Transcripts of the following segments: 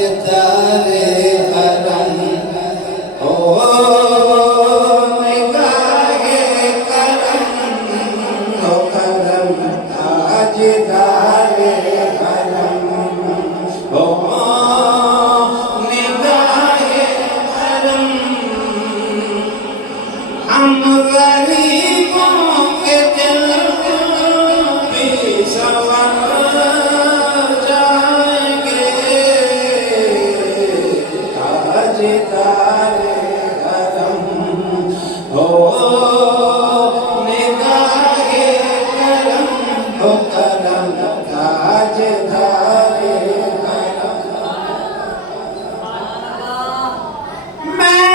ताजदारे हरम हो निगाहे करम हो करम ताजदारे हरम हो निगाहे करम हम गरीबों के दिल भी संवर जाएंगे ताजदारे हरम हो निगाहे करम हो करम ताजदारे हरम मैं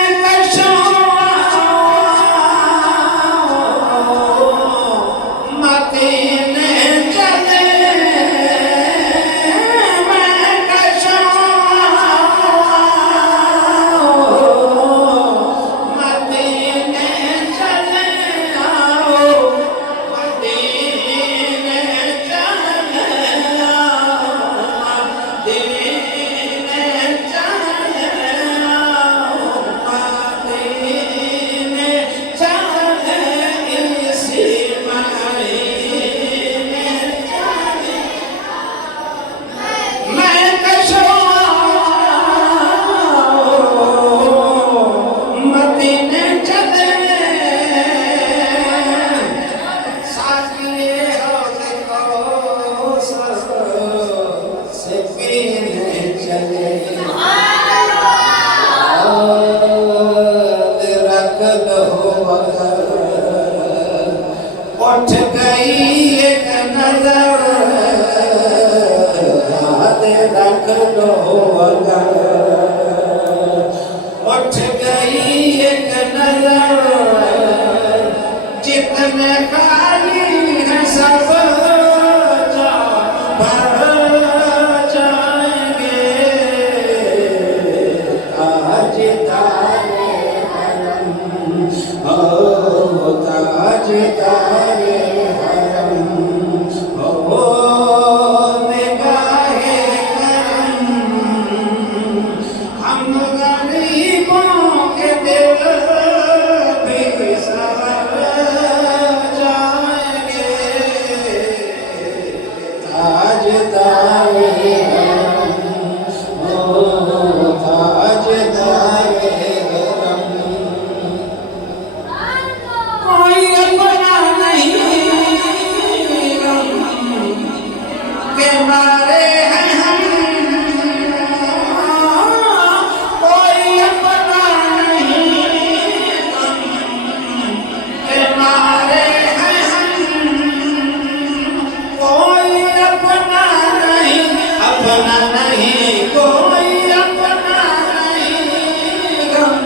मदीने चले मैं मदीने चले आओ मदीने चले आओ मदीने चले आओ मदीने चले इसी मदीने चले साकिए से पीने चले रख लो उठ गई एक नजर रख लो उठ गई एक नजर जितने खाली है सब भर जाएंगे ताजदारे हरम हो ताजदारे हरम हो निगाहे करम हम गरीबों के दिल भी संवर जाएंगे ताजदारे हरम हो ताजदारे हरम कोई अपना नहीं गम के मारे हैं हम कोई अपना नहीं गम के मारे हैं हम कोई अपना नहीं कोई अपना नहीं गम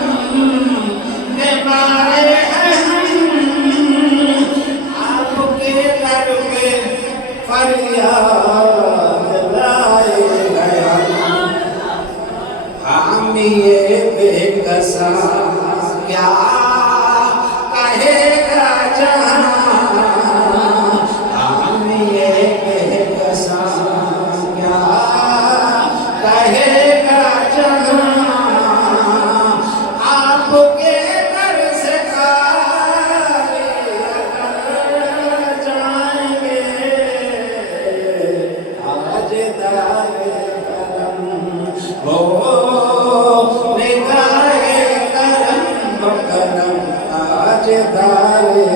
के मारे हैं हम आपके दर पे फरियाद लाए गया हम ये बेकसा क्या कहेगा जहां हम ये बेकसा क्या कहेगा जहां आपके दर से खाली अगर जाएंगे ताजदारे हरम हो निगाहे करम हो करम ताजदारे